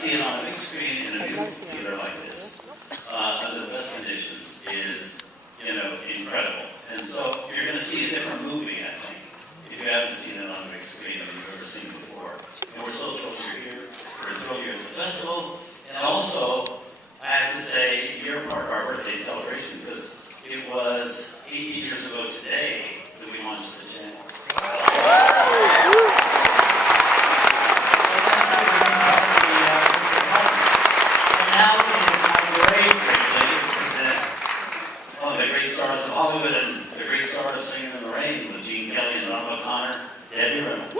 see it on a big screen in a new theater like this, under the best conditions, is, you know, incredible. And so you're going to see a different movie, I think, if you haven't seen it on the big screen than you've ever seen before. And we're so thrilled you're here. We're thrilled you're at the festival. And also, I have to say, you're part of our birthday celebration because it was 18 years ago today that we launched the channel. Stars of Hollywood and the great stars of Singin' in the Rain with Gene Kelly and Ronald O'Connor, Debbie Reynolds.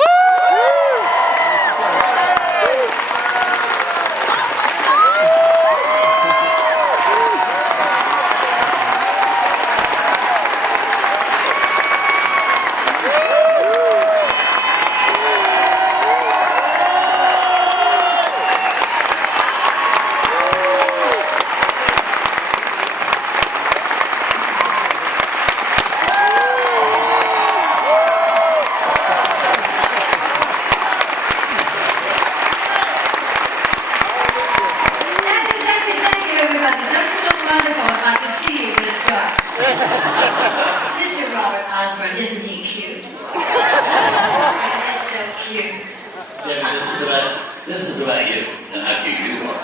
Mr. Robert Osborne, isn't he cute? He's so cute. Yeah, this is about you and how cute you are,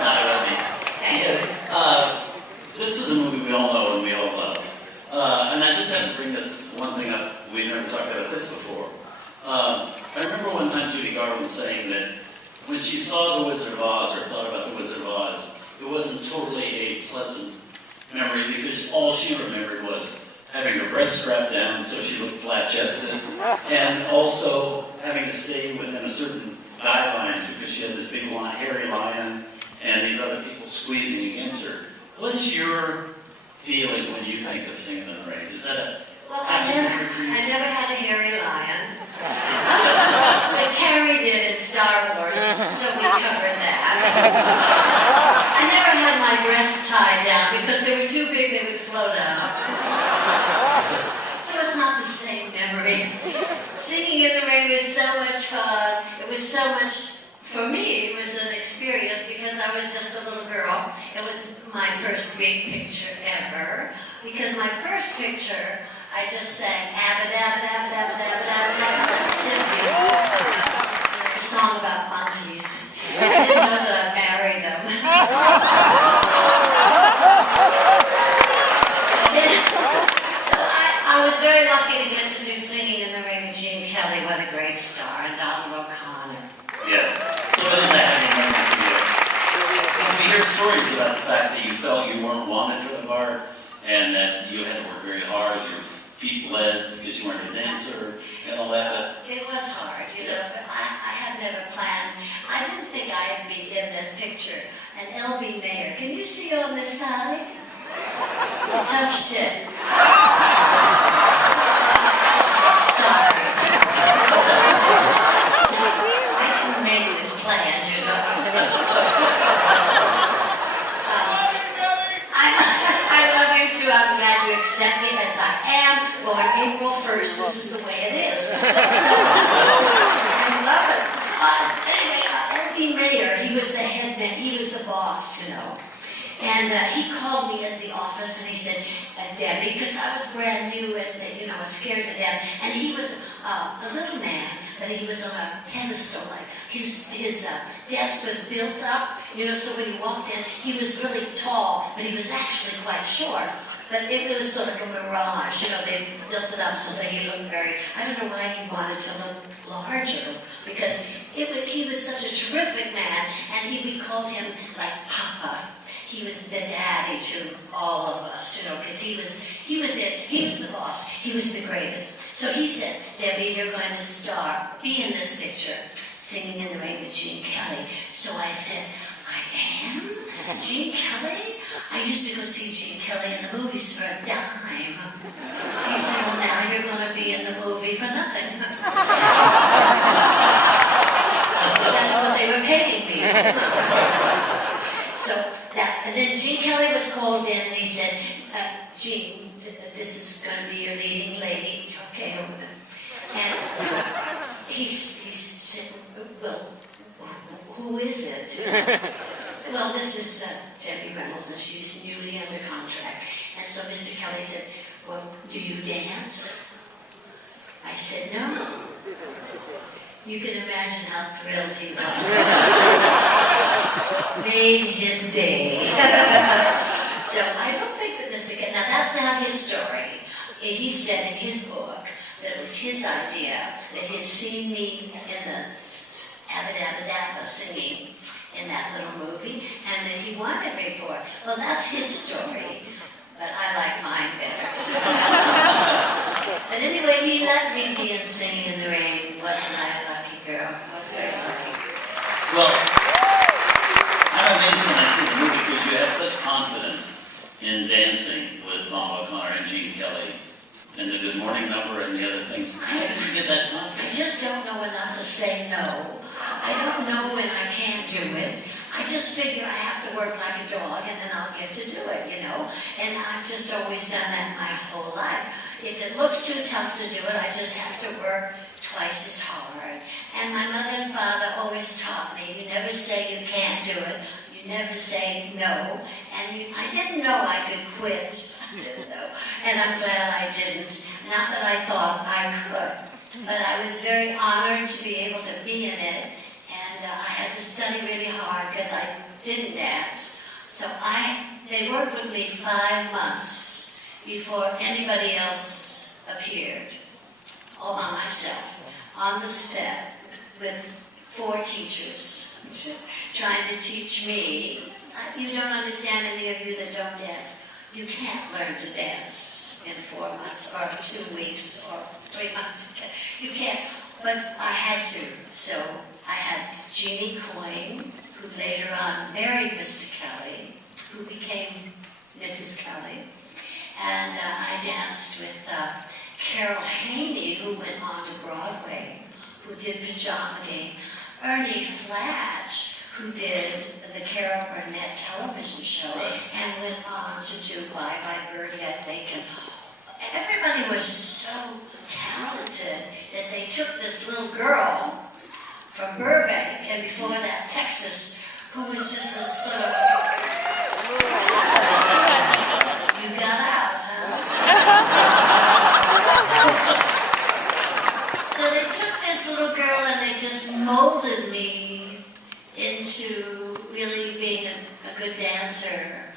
not about me. Yes, this is a movie we all know and we all love. And I just have to bring this one thing up. We've never talked about this before. I remember one time Judy Garland saying that when she saw The Wizard of Oz or thought about The Wizard of Oz, it wasn't totally a pleasant memory because all she remembered was having her breasts strapped down so she looked flat-chested and also having to stay within a certain guidelines because she had this big hairy lion and these other people squeezing against her. What is your feeling when you think of Singin' in the Rain? Is that a Well, I never had a hairy lion. But Carrie did in Star Wars, so we covered that. I never had my breasts tied down because they were too big, they would float out. So it's not the same memory. Singing in the Rain was so much fun. It was so much, for me, it was an experience because I was just a little girl. It was my first big picture ever. Because my first picture, I just sang abba-dabba-dabba-dabba-dabba-dabba-dabba It's a song about monkeys. I didn't know that I'd marry them. So I was very lucky to get to do Singing in the Rain with Gene Kelly. What a great star. And Ronald O'Connor. Yes. So what does that have in mind for you? We hear stories about the fact that you felt you weren't wanted for the part and that you had to work very hard. Your feet bled because you weren't a dancer and all that. But it was hard, you know, but I had never planned. I didn't think I'd be in that picture. And L.B. Mayer, can you see on this side? Tough shit. Sorry. I didn't make this planned, you know. I love you too. I'm glad you accept me as I am. Born April 1st, this is the way it is. So, I love it. It's fun. Anyway, L.B. Mayer, he was the head man. He was the boss, you know. And he called me into the office and he said, Debbie, because I was brand new and, you know, I was scared to death. And he was a little man, but he was on a pedestal. Like his desk was built up, you know, so when he walked in, he was really tall, but he was actually quite short. But it was sort of a mirage, you know, they built it up so that he looked very, I don't know why he wanted to look larger, because he was such a terrific man, and we called him like Papa. He was the daddy to all of us, you know, because he was the boss, he was the greatest. So he said, Debbie, you're going to be in this picture, Singing in the Rain with Gene Kelly. So I said, I am? Gene Kelly? I used to go see Gene Kelly in the movies for a dime. He said, well, now you're going to be in the movie for nothing. That's what they were paying me. So, and then Gene Kelly was called in and he said, Gene, this is going to be your leading lady. Okay, over there. And he said, well, who is it? Well, this is Debbie Reynolds, and she's newly under contract. And so Mr. Kelly said, well, do you dance? I said, no. You can imagine how thrilled he was. Made his day. So I don't think that Mr. Kelly, now that's not his story. He said in his book that it was his idea, that he had seen me in the Abba singing in that little movie, and that he wanted me for it. Well, that's his story, but I like mine better. So. But anyway, he let me be in Singing in the Rain. Wasn't I a lucky girl? I was very lucky. Well, I'm amazed when I see the movie because you have such confidence in dancing with Mama O'Connor and Gene Kelly and the Good Morning number and the other things. How did you get that I confidence? just don't know enough to say no. I don't know when I can't do it. I just figure I have to work like a dog and then I'll get to do it, you know. And I've just always done that my whole life. If it looks too tough to do it, I just have to work twice as hard. And my mother and father always taught me, you never say you can't do it. You never say no. And I didn't know I could quit. I didn't know. And I'm glad I didn't. Not that I thought I could. But I was very honored to be able to be in it. And I had to study really hard because I didn't dance. So they worked with me 5 months before anybody else appeared. All by myself. On the set with 4 teachers trying to teach me. You don't understand, any of you that don't dance. You can't learn to dance in 4 months or 2 weeks or 3 months. You can't, but I had to. So I had Jeannie Coyne, who later on married Mr. Kelly, who became Mrs. Kelly. And I danced with Carol Haney, who went on to Broadway, who did Pajama Game. Ernie Flatch, who did the Carol Burnett television show, and went on to do Bye Bye Birdie, I think. And everybody was so talented that they took this little girl from Burbank, and before that, Texas, who was just a sort of, you got out, huh? So they took this little girl and they just molded me into really being a good dancer.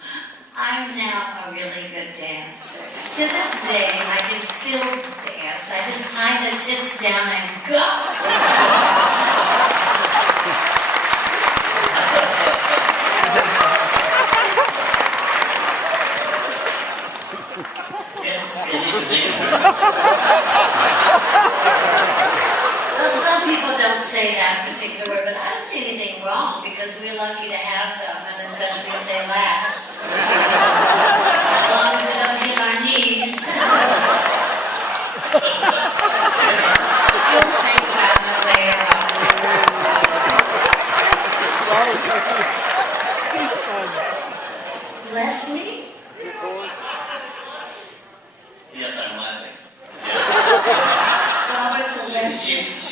I'm now a really good dancer. To this day, I can still dance. I just tie the tits down and go. Well, some people don't say that particular word, but I don't see anything wrong because we're lucky to have them, and especially if they last. As long as they don't hit our knees. You'll think about it later on. Bless me? Yes, I'm laughing.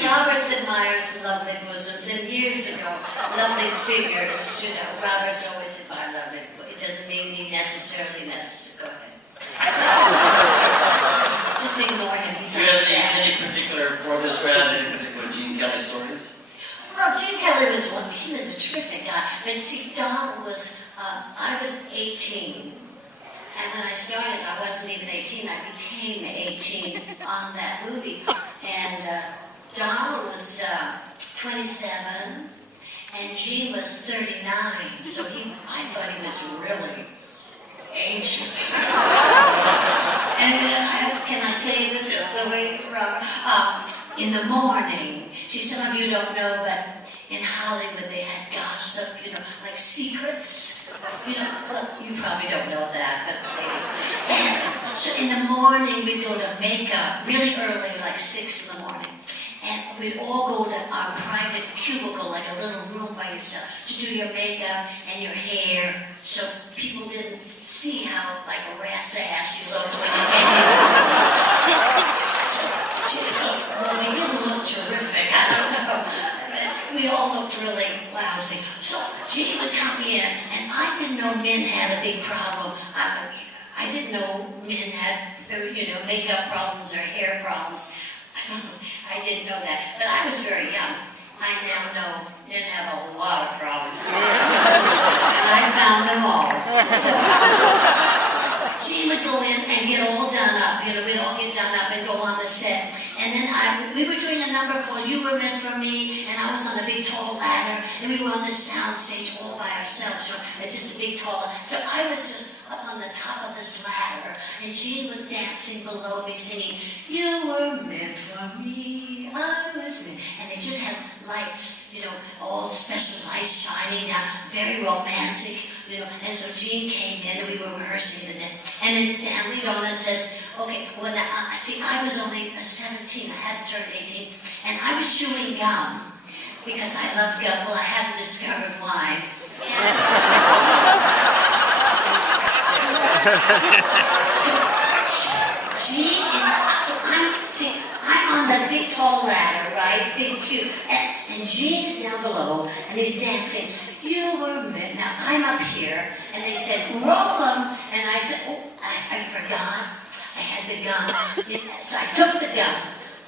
Robert's admires lovely bosoms, and years ago, lovely figures, you know. Robert's always admired lovely, it doesn't mean he necessarily go ahead. Just ignore him, he's Do you have any particular, for this crowd, any particular Gene Kelly stories? Well, Gene Kelly was he was a terrific guy. But see, Donald was, I was 18. And when I started, I wasn't even 18. I became 18 on that movie. And Donald was 27, and Gene was 39. So I thought he was really ancient. And can I tell you this story, Robert? In the morning, see, some of you don't know, but in Hollywood they had gossip, you know, like secrets. You know, well, you probably don't know that, but they do. And so in the morning we'd go to makeup really early, like 6 in the morning. And we'd all go to our private cubicle, like a little room by yourself, to do your makeup and your hair, so people didn't see how like a rat's ass you looked when you came in. So, well, we didn't look terrific, I don't know. we all looked really lousy. So Gene would come in, and I didn't know men had a big problem. I didn't know men had, makeup problems or hair problems. I didn't know that, but I was very young. I now know men have a lot of problems. And I found them all. So Gene would go in and get all done up. We'd all get done up and go on the set. And then we were doing a number called You Were Meant for Me, and I was on a big tall ladder, and we were on the sound stage all by ourselves. It's just a big tall ladder. So I was just up on the top of this ladder, and Gene was dancing below me singing, You were meant for me, I was meant. And they just had lights, all special lights shining down, very romantic, And so Gene came in and we were rehearsing the day. And then Stanley Donen says, okay, I was only 17, I hadn't turned 18, and I was chewing gum because I loved gum. Well, I hadn't discovered wine. So Gene is, I'm on the big tall ladder, right? Big cube. And Gene is down below, and he's dancing. You were meant. Now I'm up here, and they said, roll them. And I said, I forgot. I had the gun. So I took the gun,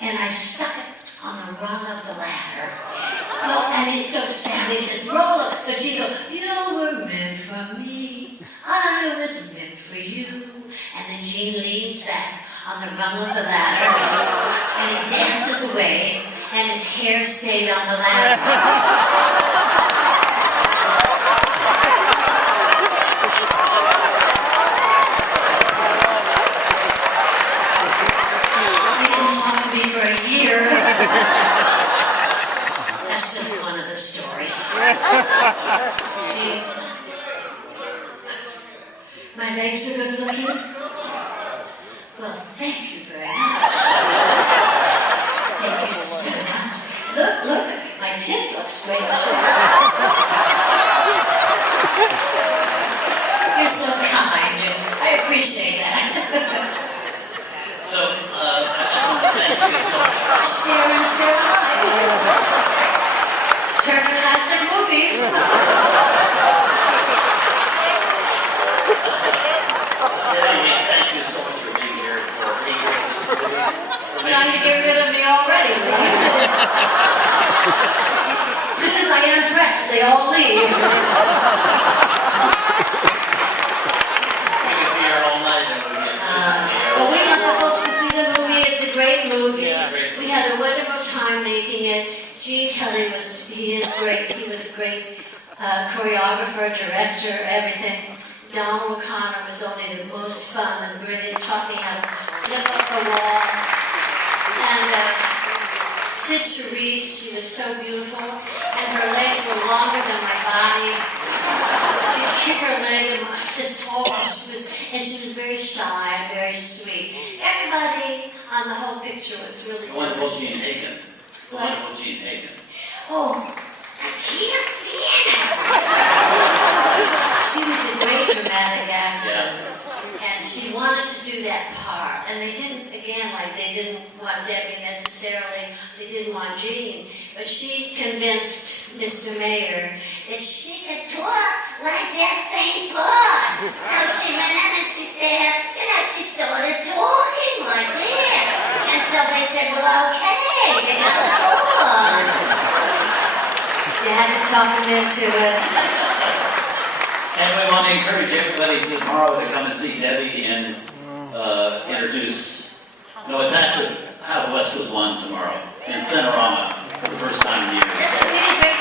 and I stuck it on the rung of the ladder. Well, and so Stanley says, roll them. So Gene goes, you were meant for me. I was meant for you. And then Gene leans back on the rung of the ladder, and he dances away, and his hair stayed on the ladder. He didn't talk to me for a year. That's just one of the stories. See, my legs are good looking. Well, thank you very much. Thank you so much. Look, my tits look straight too. You're so kind. I appreciate that. So, I just want to thank you so much. Share high. Turner Classic Movies. Thank you so much for being here, for being here at this meeting. Trying to get rid of me already, see? As soon as I undress, they all leave. We could be here all night and we get Well, we want the folks to see the movie. It's a great movie. Yeah. We had a wonderful time making it. Gene Kelly he is great. He was a great choreographer, director, everything. Donald O'Connor was only the most fun and brilliant, taught me how to flip up the wall. And Sid Charisse, she was so beautiful, and her legs were longer than my body. She'd kick her leg, and I just told her she was very shy and very sweet. Everybody on the whole picture was really delicious. Wonderful Gene Hagen. Oh, I can't stand it. She was a great dramatic actress, and she wanted to do that part. And they didn't want Debbie necessarily, they didn't want Gene, but she convinced Mr. Mayer that she could talk like that same book. So she went in and she said, she started talking like that. And so they said, well, okay, they got the book. You had to talk them into it. And we want to encourage everybody tomorrow to come and see Debbie and introduce. It's after How the West Was Won tomorrow in Cinerama for the first time in years. That's a really great